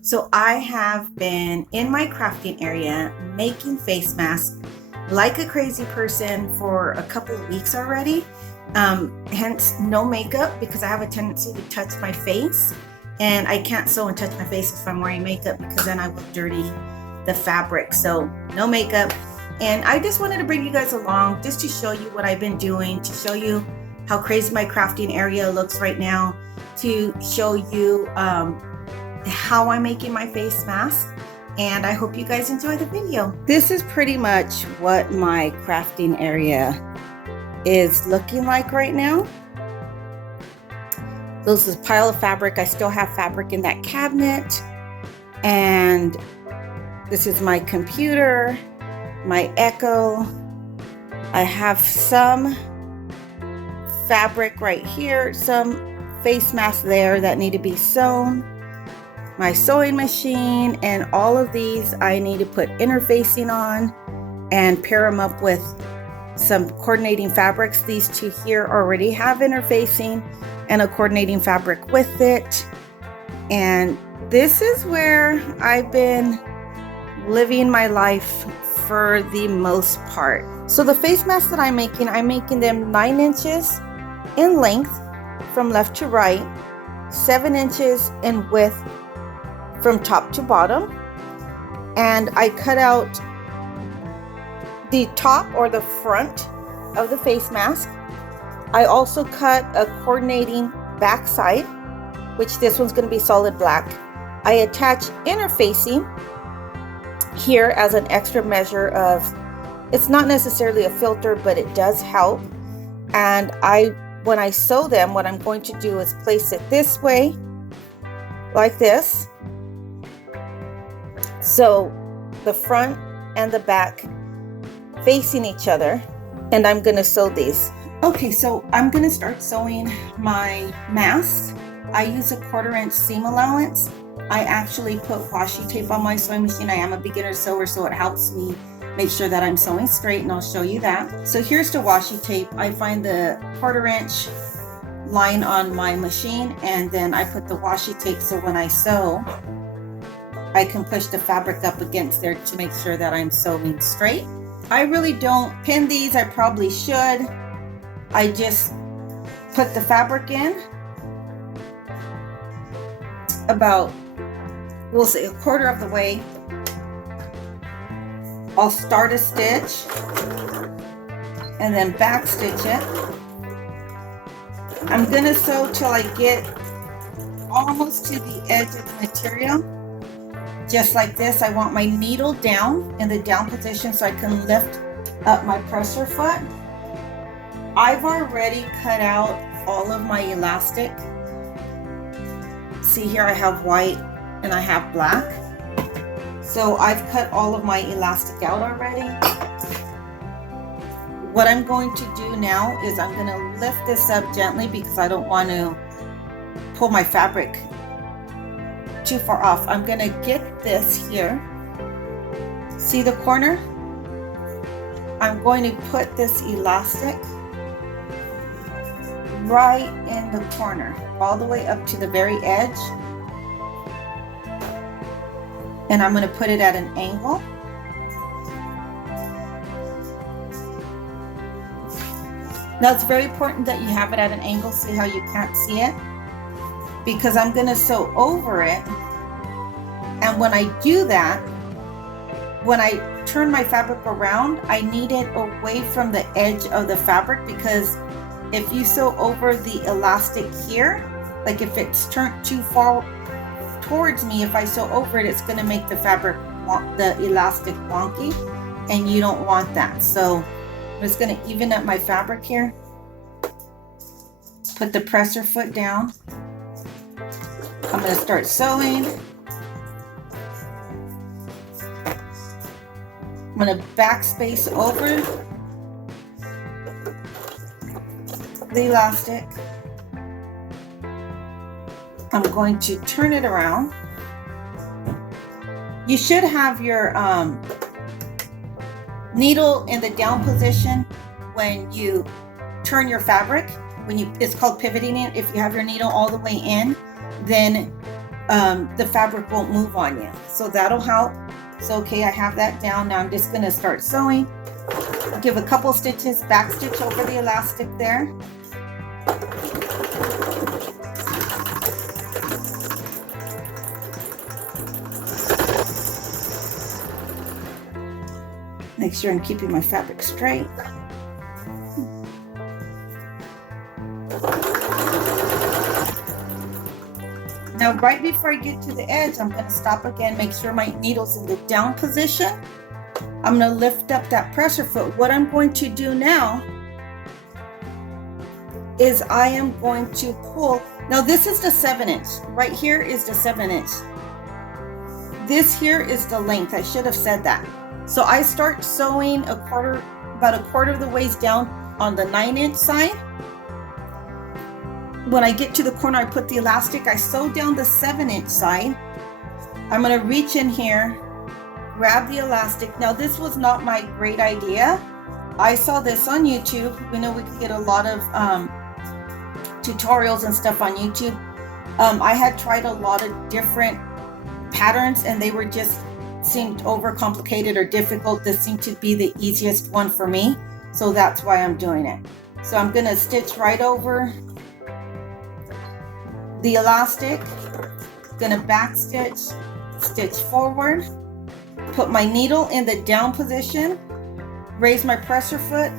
So I have been in my crafting area making face masks like a crazy person for a couple of weeks already. Hence no makeup because I have a tendency to touch my face, and I can't sew and touch my face if I'm wearing makeup because then I will dirty the fabric. So no makeup. And I just wanted to bring you guys along just to show you what I've been doing, to show you how crazy my crafting area looks right now, to show you how I'm making my face mask, and I hope you guys enjoy the video. This is pretty much what my crafting area is looking like right now. This is a pile of fabric. I still have fabric in that cabinet, and this is my computer, my Echo. I have some fabric right here, some face masks there that need to be sewn, my sewing machine, and all of these I need to put interfacing on and pair them up with some coordinating fabrics. These two here already have interfacing and a coordinating fabric with it. And this is where I've been living my life for the most part. So the face masks that I'm making them 9 inches in length from left to right, 7 inches in width from top to bottom, and I cut out the top or the front of the face mask. I also cut a coordinating back side, which this one's going to be solid black. I attach interfacing here as an extra measure of, it's not necessarily a filter, but it does help. And when I sew them, what I'm going to do is place it this way, like this. So the front and the back facing each other, and I'm going to sew these. Okay, so I'm going to start sewing my mask. I use a 1/4 inch seam allowance. I actually put washi tape on my sewing machine. I am a beginner sewer, so it helps me make sure that I'm sewing straight, and I'll show you that. So here's the washi tape. I find the 1/4 inch line on my machine, and then I put the washi tape so when I sew, I can push the fabric up against there to make sure that I'm sewing straight. I really don't pin these. I probably should. I just put the fabric in about, we'll say, 1/4 of the way. I'll start a stitch and then back stitch it. I'm gonna sew till I get almost to the edge of the material, just like this. I want my needle down in the down position so I can lift up my presser foot. I've already cut out all of my elastic. See here, I have white and I have black. So I've cut all of my elastic out already. What I'm going to do now is I'm going to lift this up gently because I don't want to pull my fabric too far off. I'm going to get this here. See the corner? I'm going to put this elastic right in the corner, all the way up to the very edge. And I'm going to put it at an angle. Now it's very important that you have it at an angle. See how you can't see it? Because I'm going to sew over it. And when I do that, when I turn my fabric around, I need it away from the edge of the fabric, because if you sew over the elastic here, like if it's turned too far towards me, if I sew over it, it's going to make the fabric, the elastic wonky, and you don't want that. So I'm just going to even up my fabric here, put the presser foot down. I'm going to start sewing. I'm going to backspace over the elastic. I'm going to turn it around. You should have your needle in the down position when you turn your fabric. It's called pivoting it. If you have your needle all the way in, then the fabric won't move on you. So that'll help. So okay, I have that down. Now I'm just gonna start sewing. Give a couple stitches, back stitch over the elastic there. Make sure I'm keeping my fabric straight. Now, right before I get to the edge, I'm going to stop again, make sure my needle's in the down position. I'm going to lift up that pressure foot. What I'm going to do now is I am going to pull. Now, this is the 7-inch. Right here is the 7-inch. This here is the length. I should have said that. So I start sewing about a quarter of the ways down on the 9-inch side. When I get to the corner, I put the elastic. I sew down the 7-inch side. I'm going to reach in here, grab the elastic. Now, this was not my great idea. I saw this on YouTube. We know we can get a lot of tutorials and stuff on YouTube. I had tried a lot of different patterns and they were just seemed overcomplicated or difficult. This seemed to be the easiest one for me. So that's why I'm doing it. So I'm going to stitch right over the elastic, gonna back stitch, stitch forward, put my needle in the down position, raise my pressure foot,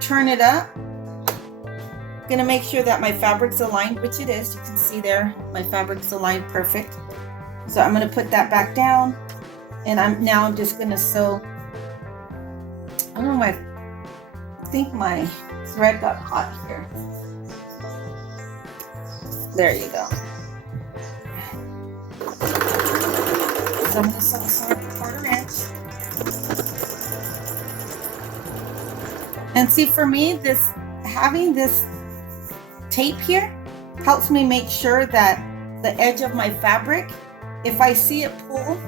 turn it up. Gonna make sure that my fabric's aligned, which it is. You can see there, my fabric's aligned perfect. So I'm gonna put that back down, and I'm just gonna sew. I don't know, I think my thread got hot here. There you go. So I'm going to sew a 1/4 inch. And see, for me, having this tape here helps me make sure that the edge of my fabric, if I see it pull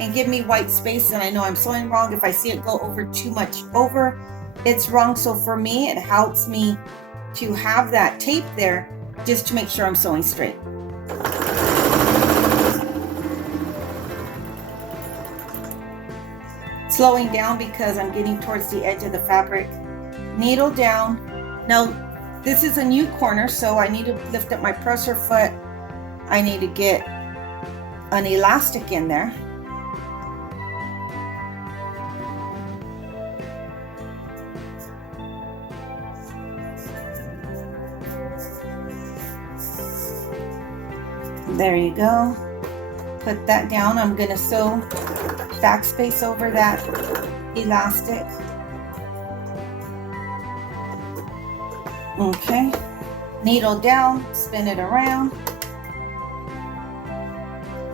and give me white space and I know I'm sewing wrong, if I see it go over too much over, it's wrong. So for me, it helps me to have that tape there just to make sure I'm sewing straight. Slowing down because I'm getting towards the edge of the fabric. Needle down. Now, this is a new corner, so I need to lift up my presser foot. I need to get an elastic in there. There you go. Put that down. I'm going to sew backspace over that elastic. Okay. Needle down, spin it around.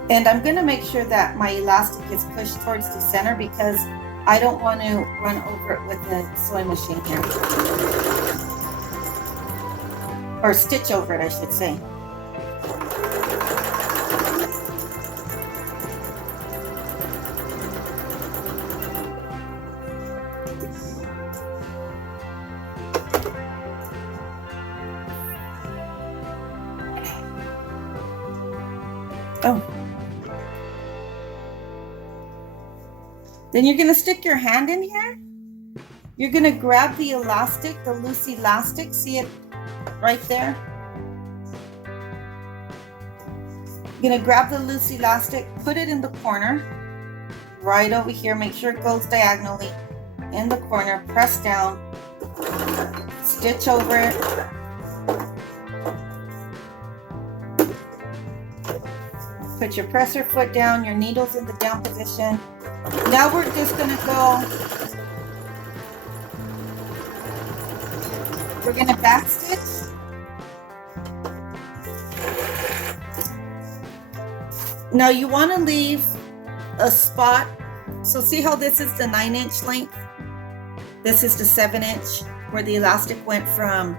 And I'm going to make sure that my elastic is pushed towards the center because I don't want to run over it with the sewing machine here. Or stitch over it, I should say. Oh. Then you're going to stick your hand in here. You're going to grab the elastic, the loose elastic. See it right there? You're going to grab the loose elastic, put it in the corner, right over here. Make sure it goes diagonally in the corner. Press down, stitch over it. Put your presser foot down, your needle's in the down position. Now we're just gonna go, we're gonna back stitch. Now you wanna leave a spot. So see how this is the 9-inch length? This is the 7-inch where the elastic went from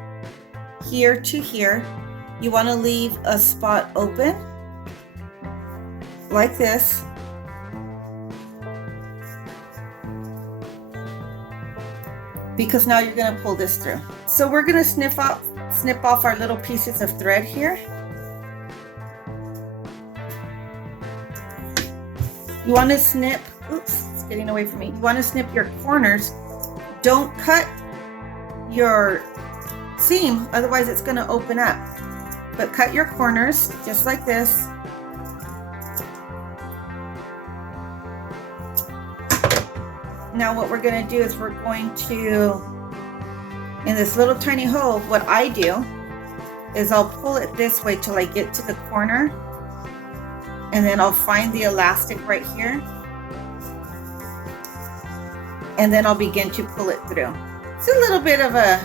here to here. You wanna leave a spot open like this. Because now you're going to pull this through. So we're going to snip off our little pieces of thread here. You want to snip, oops, it's getting away from me. You want to snip your corners. Don't cut your seam, otherwise it's going to open up. But cut your corners just like this. Now what we're going to do is we're going to, in this little tiny hole, what I do is I'll pull it this way till I get to the corner, and then I'll find the elastic right here, and then I'll begin to pull it through. It's a little bit of a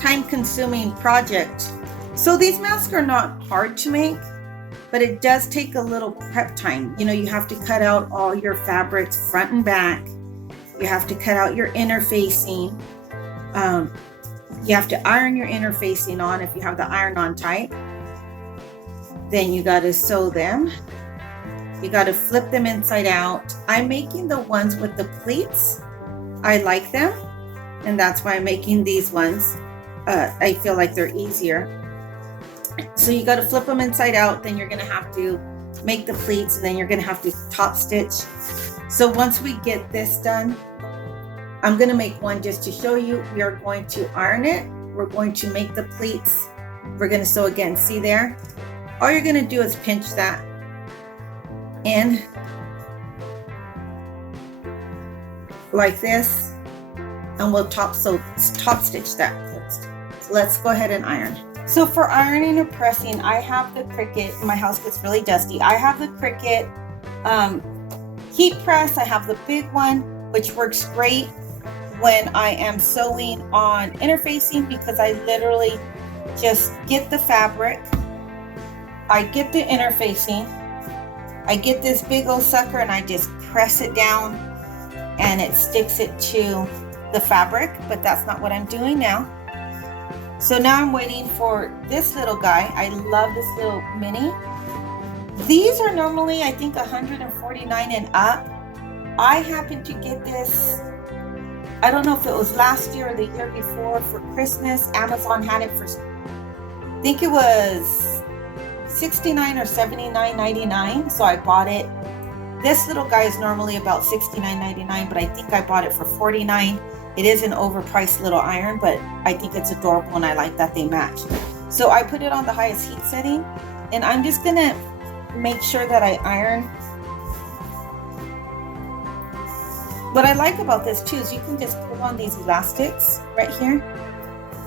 time-consuming project. So these masks are not hard to make, but it does take a little prep time. You know, you have to cut out all your fabrics front and back. You have to cut out your interfacing. You have to iron your interfacing on if you have the iron on tight. Then you got to sew them. You got to flip them inside out. I'm making the ones with the pleats. I like them, and that's why I'm making these ones. I feel like they're easier. So you got to flip them inside out. Then you're going to have to make the pleats, and then you're going to have to top stitch. So once we get this done, I'm going to make one just to show you. We are going to iron it. We're going to make the pleats. We're going to sew again. See there? All you're going to do is pinch that in like this, and we'll top stitch that. So let's go ahead and iron. So for ironing or pressing, I have the Cricut. My house gets really dusty. I have the Cricut heat press. I have the big one, which works great when I am sewing on interfacing, because I literally just get the fabric, I get the interfacing, I get this big old sucker, and I just press it down and it sticks it to the fabric. But that's not what I'm doing now. So now I'm waiting for this little guy. I love this little mini. These are normally, I think, $149 and up. I happened to get this, I don't know if it was last year or the year before, for Christmas. Amazon had it for, I think it was $69 or $79.99. So I bought it. This little guy is normally about $69.99, but I think I bought it for $49. It is an overpriced little iron, but I think it's adorable, and I like that they match. So I put it on the highest heat setting, and I'm just gonna make sure that I iron. What I like about this too is you can just pull on these elastics right here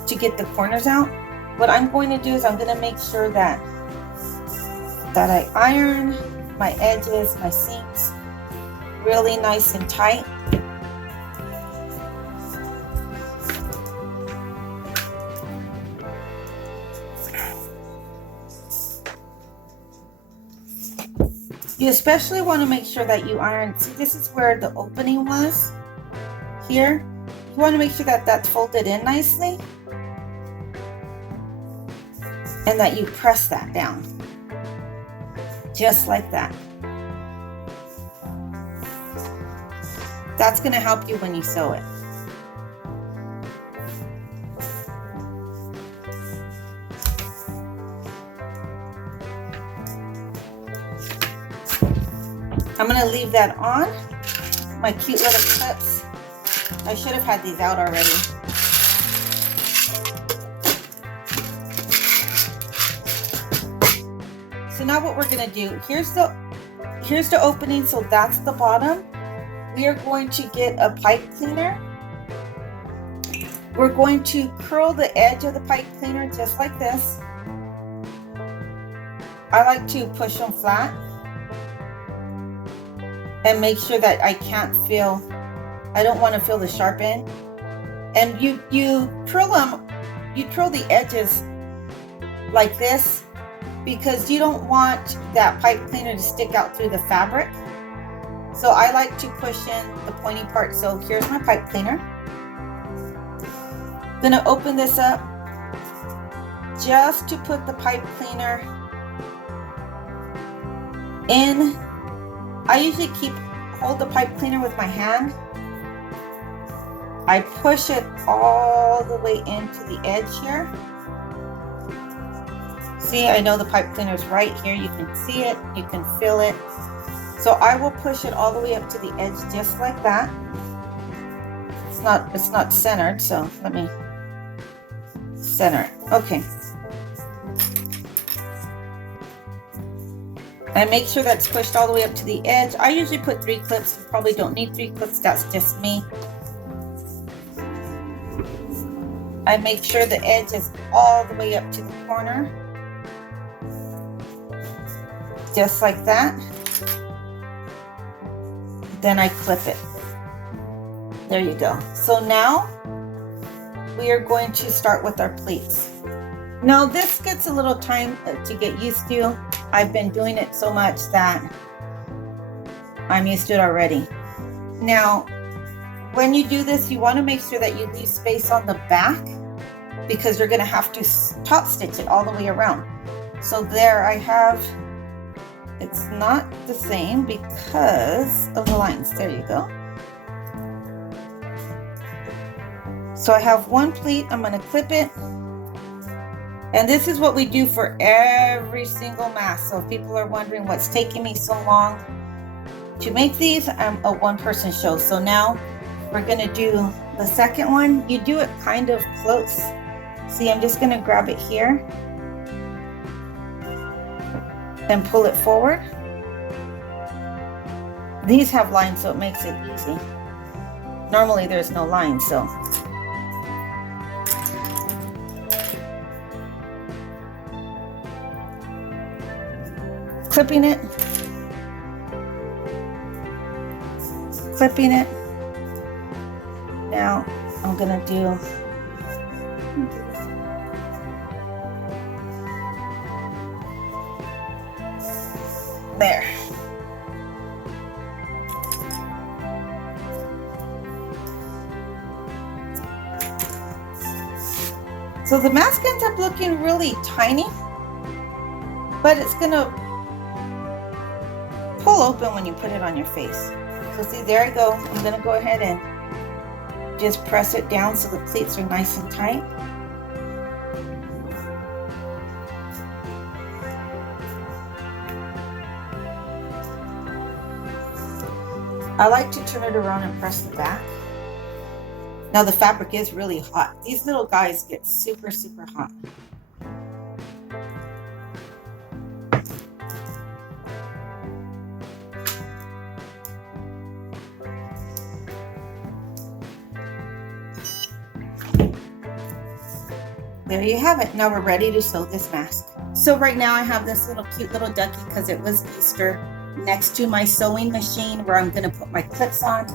to get the corners out. What I'm going to do is I'm going to make sure that I iron my edges, my seams really nice and tight. You especially want to make sure that you iron. See, this is where the opening was here. You want to make sure that that's folded in nicely, and that you press that down just like that. That's going to help you when you sew it. I'm going to leave that on. My cute little clips. I should have had these out already. So now what we're going to do, here's the opening, so that's the bottom. We are going to get a pipe cleaner. We're going to curl the edge of the pipe cleaner just like this. I like to push them flat and make sure that I don't want to feel the sharp end. And you curl them, you curl the edges like this, because you don't want that pipe cleaner to stick out through the fabric. So I like to push in the pointy part. So here's my pipe cleaner. I'm gonna open this up just to put the pipe cleaner in. I usually hold the pipe cleaner with my hand. I push it all the way into the edge here. See, I know the pipe cleaner is right here. You can see it, you can feel it. So I will push it all the way up to the edge just like that. It's not centered, so let me center it. Okay. And make sure that's pushed all the way up to the edge. I usually put 3 clips. You probably don't need 3 clips. That's just me. I make sure the edge is all the way up to the corner. Just like that. Then I clip it. There you go. So now we are going to start with our pleats. Now this gets a little time to get used to. I've been doing it so much that I'm used to it already. Now, when you do this, you want to make sure that you leave space on the back because you're going to have to top stitch it all the way around. So there I have, it's not the same because of the lines. There you go. So I have one pleat, I'm going to clip it. And this is what we do for every single mask. So if people are wondering what's taking me so long to make these, I'm a one-person show. So now we're going to do the second one. You do it kind of close. See, I'm just going to grab it here and pull it forward. These have lines, so it makes it easy. Normally there's no lines, so. Clipping it, clipping it. Now I'm gonna do there. So the mask ends up looking really tiny, but it's gonna pull open when you put it on your face. So see, there I go. I'm gonna go ahead and just press it down so the pleats are nice and tight. I like to turn it around and press the back. Now the fabric is really hot. These little guys get super, super hot. There you have it. Now we're ready to sew this mask. So right now I have this little cute little ducky because it was Easter next to my sewing machine where I'm going to put my clips on.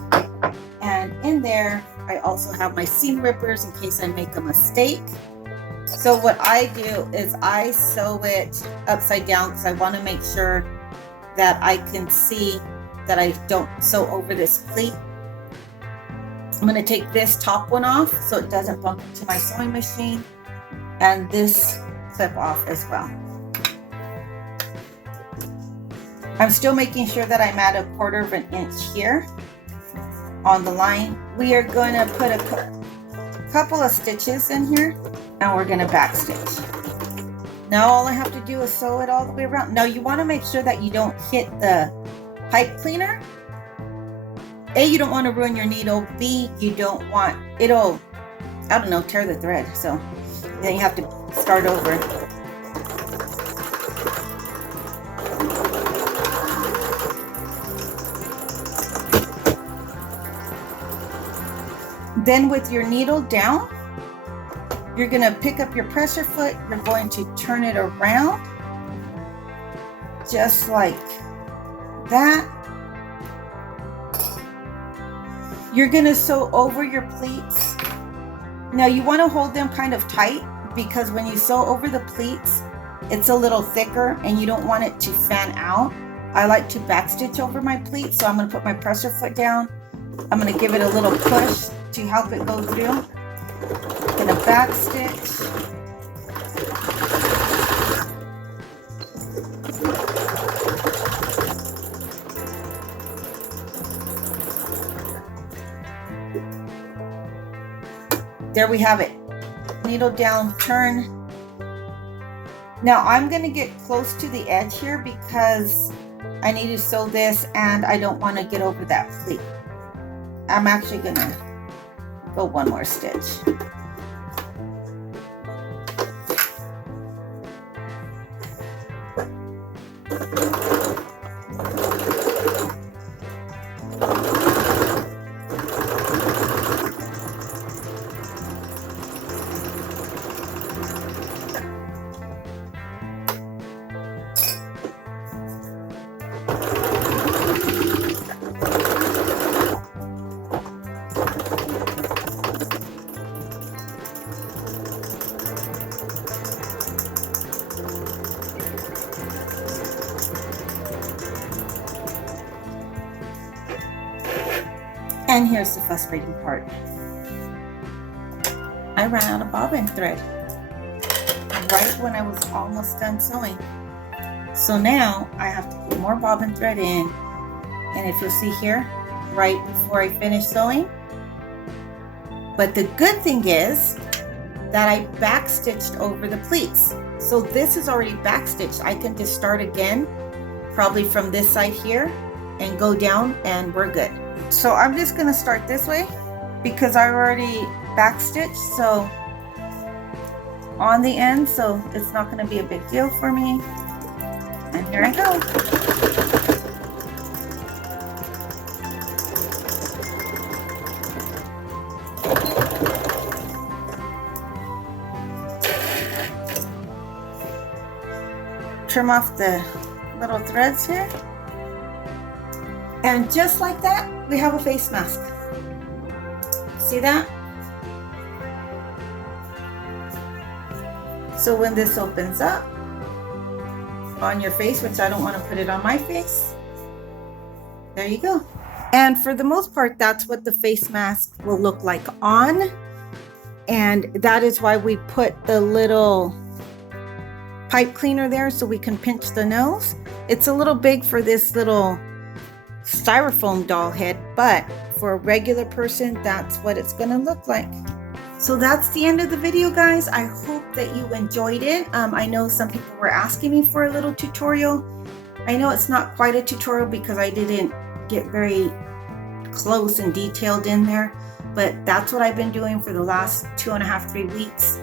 And in there, I also have my seam rippers in case I make a mistake. So what I do is I sew it upside down because I want to make sure that I can see that I don't sew over this pleat. I'm going to take this top one off so it doesn't bump into my sewing machine. And this clip off as well. I'm still making sure that I'm at a 1/4 of an inch here on the line. We are going to put a couple of stitches in here and we're going to back stitch. Now all I have to do is sew it all the way around. Now you want to make sure that you don't hit the pipe cleaner. A, you don't want to ruin your needle. B, you don't want, it'll, I don't know, tear the thread. So then you have to start over. Then with your needle down, you're going to pick up your pressure foot. You're going to turn it around just like that. You're going to sew over your pleats. Now you want to hold them kind of tight because when you sew over the pleats, it's a little thicker and you don't want it to fan out. I like to back stitch over my pleats, so I'm going to put my pressure foot down. I'm going to give it a little push to help it go through. I'm going to back stitch. There we have it. Needle down, turn. Now I'm going to get close to the edge here because I need to sew this, and I don't want to get over that pleat. I'm actually gonna go one more stitch. And here's the frustrating part. I ran out of bobbin thread right when I was almost done sewing. So now I have to put more bobbin thread in. And if you'll see here, right before I finish sewing. But the good thing is that I backstitched over the pleats. So this is already backstitched. I can just start again, probably from this side here, and go down, and we're good. So I'm just gonna start this way because I already backstitched so on the end, so it's not gonna be a big deal for me. And here I go. Trim off the little threads here. And just like that, we have a face mask. See that? So when this opens up on your face, which I don't want to put it on my face, there you go. And for the most part, that's what the face mask will look like on. And that is why we put the little pipe cleaner there so we can pinch the nose. It's a little big for this little styrofoam doll head, but for a regular person, that's what it's gonna look like. So that's the end of the video, guys. I hope that you enjoyed it. I know some people were asking me for a little tutorial. I know it's not quite a tutorial because I didn't get very close and detailed in there, but that's what I've been doing for the last 2.5, 3 weeks.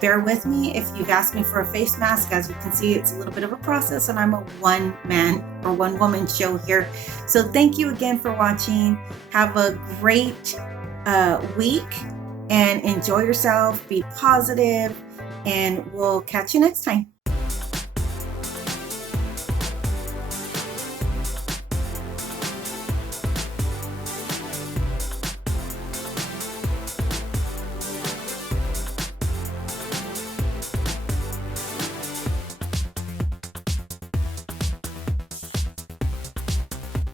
Bear with me if you've asked me for a face mask. As you can see, it's a little bit of a process, and I'm a one-man or one-woman show here. So thank you again for watching. Have a great week and enjoy yourself. Be positive, and we'll catch you next time.